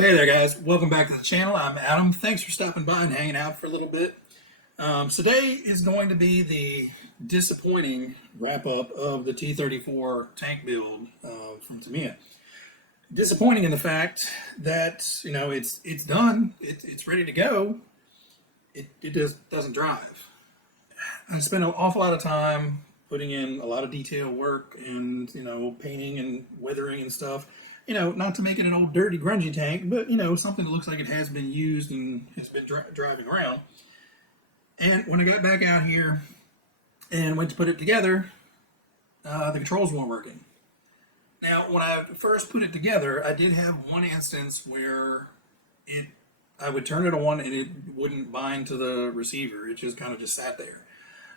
Well, hey there, guys. Welcome back to the channel. I'm Adam. Thanks for stopping by and hanging out for a little bit. Today is going to be the disappointing wrap-up of the T-34 tank build from Tamiya. Disappointing in the fact that, it's done. It's ready to go. It just doesn't drive. I spent an awful lot of time putting in a lot of detail work and, painting and weathering and stuff. Not to make it an old dirty grungy tank, but, something that looks like it has been used and has been driving around. And when I got back out here and went to put it together, the controls weren't working. Now, when I first put it together, I did have one instance where I would turn it on and it wouldn't bind to the receiver. It just kind of just sat there.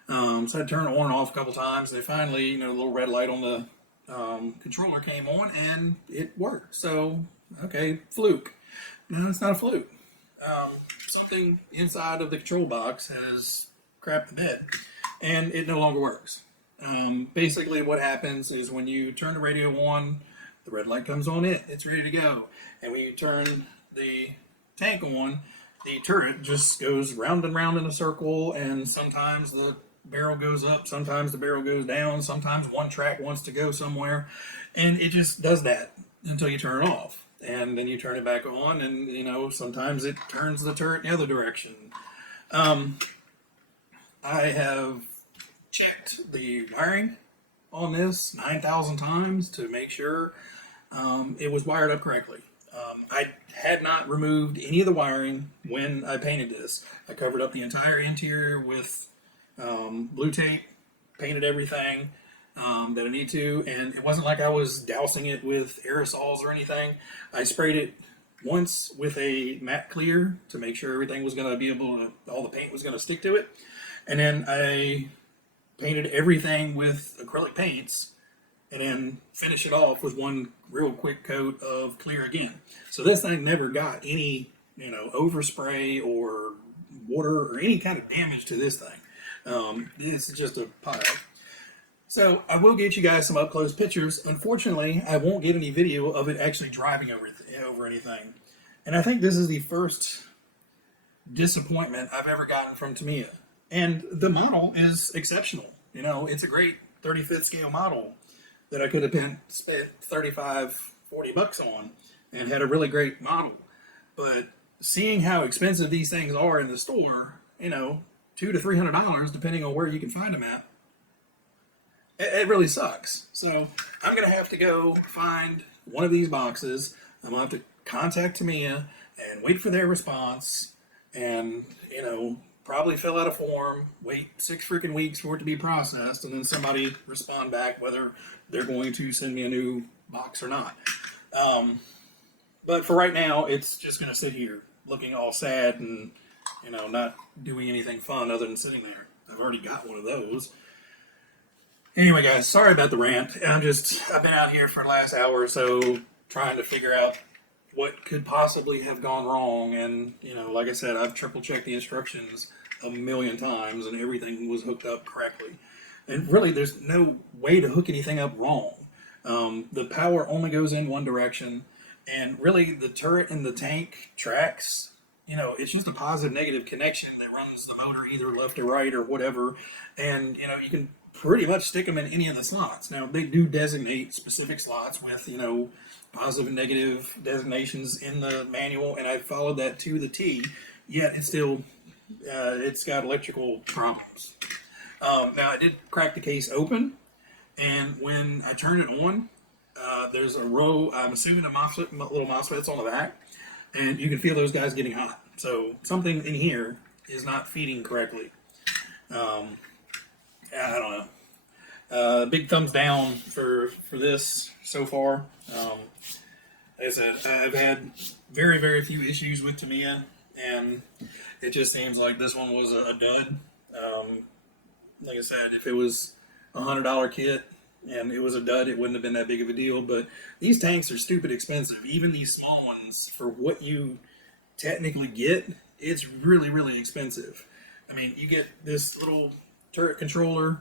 So I'd turn it on and off a couple times. And finally, the little red light on the controller came on and it worked. So, okay, fluke. No, it's not a fluke. Something inside of the control box has crapped the bed and it no longer works. Basically what happens is when you turn the radio on, the red light comes on it's ready to go. And when you turn the tank on, the turret just goes round and round in a circle, and sometimes the barrel goes up, sometimes the barrel goes down, sometimes one track wants to go somewhere, and it just does that until you turn it off. And then you turn it back on, and sometimes it turns the turret the other direction. I have checked the wiring on this 9,000 times to make sure it was wired up correctly. I had not removed any of the wiring when I painted this. I covered up the entire interior with blue tape, painted everything that I need to, and it wasn't like I was dousing it with aerosols or anything. I sprayed it once with a matte clear to make sure everything was going to be able to, all the paint was going to stick to it, and then I painted everything with acrylic paints and then finish it off with one real quick coat of clear again. So this thing never got any, overspray or water or any kind of damage to this thing. It's just a pile. So I will get you guys some up close pictures. Unfortunately, I won't get any video of it actually driving over anything. And I think this is the first disappointment I've ever gotten from Tamiya. And the model is exceptional. It's a great 35th scale model that I could have spent 35, 40 bucks on and had a really great model. But seeing how expensive these things are in the store, $200 to $300, depending on where you can find them at, it really sucks. So I'm going to have to go find one of these boxes. I'm going to have to contact Tamiya and wait for their response and, probably fill out a form, wait 6 freaking weeks for it to be processed, and then somebody respond back whether they're going to send me a new box or not. But for right now, it's just going to sit here looking all sad and, not doing anything fun other than sitting there. I've already got one of those. Anyway, guys, sorry about the rant. I've been out here for the last hour or so trying to figure out what could possibly have gone wrong. And, like I said, I've triple checked the instructions a million times and everything was hooked up correctly. And really, there's no way to hook anything up wrong. The power only goes in one direction, and really the turret and the tank tracks, it's just a positive negative connection that runs the motor either left or right or whatever. And, you can pretty much stick them in any of the slots. Now, they do designate specific slots with, positive and negative designations in the manual, and I followed that to the T, yet it's still, it's got electrical problems. Now, I did crack the case open, and when I turn it on, there's a row, I'm assuming little MOSFETs on the back, and you can feel those guys getting hot. So something in here is not feeding correctly. I don't know. Big thumbs down for this so far. As I said, I've had very, very few issues with Tamiya, and it just seems like this one was a dud. Like I said, if it was a $100 kit and it was a dud, it wouldn't have been that big of a deal. But these tanks are stupid expensive. Even these small ones, for what you technically get, it's really, really expensive. I mean, you get this little turret controller,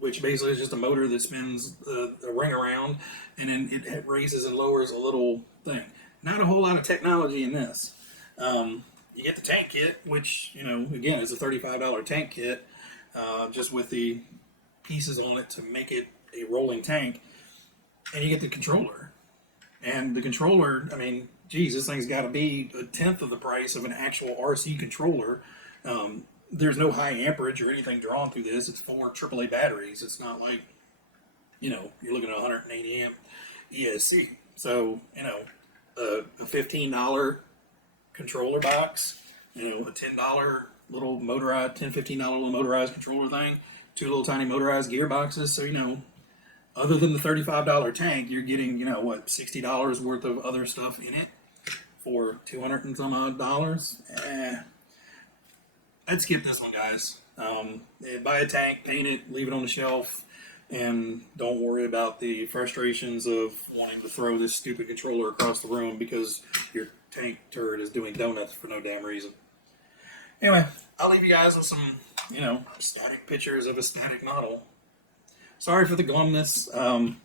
which basically is just a motor that spins the ring around, and then it raises and lowers a little thing. not a whole lot of technology in this. You get the tank kit, which, you know, again, is a $35 tank kit, just with the pieces on it to make it a rolling tank. And you get the controller. And the controller, I mean, geez, this thing's got to be a tenth of the price of an actual RC controller. There's no high amperage or anything drawn through this. It's 4 AAA batteries. It's not like, you know, you're looking at 180 amp ESC. So, you know, a $15 controller box, you know, a $10 little motorized, $15 little motorized controller thing, 2 little tiny motorized gearboxes. So, you know, other than the $35 tank, you're getting, you know, what, $60 worth of other stuff in it for 200 and some odd dollars. I'd skip this one, guys. Buy a tank, paint it, leave it on the shelf, and don't worry about the frustrations of wanting to throw this stupid controller across the room because your tank turret is doing donuts for no damn reason. Anyway, I'll leave you guys with some, you know, static pictures of a static model. Sorry for the glumness,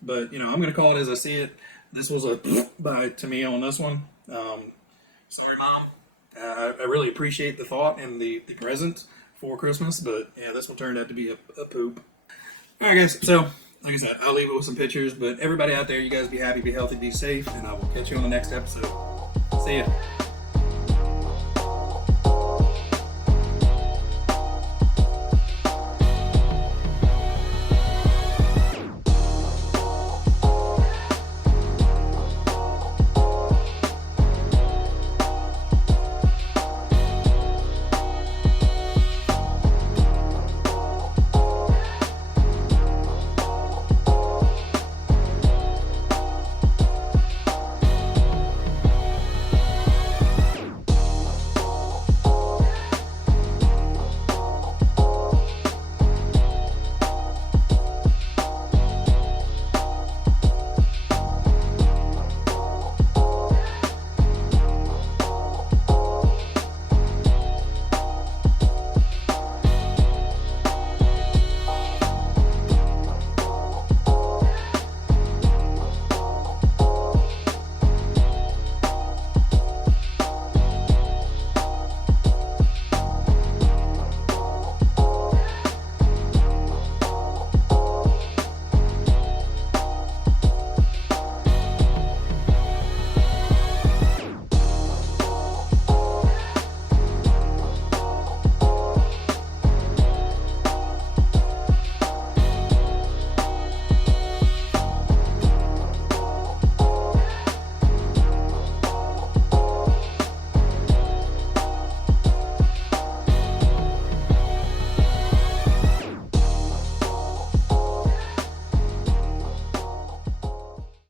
but, you know, I'm going to call it as I see it. This was a by Tamiya on this one. Sorry, Mom. I really appreciate the thought and the present for Christmas, but, yeah, this one turned out to be a poop. All right, guys, so, like I said, I'll leave it with some pictures, but everybody out there, you guys be happy, be healthy, be safe, and I will catch you on the next episode. See ya.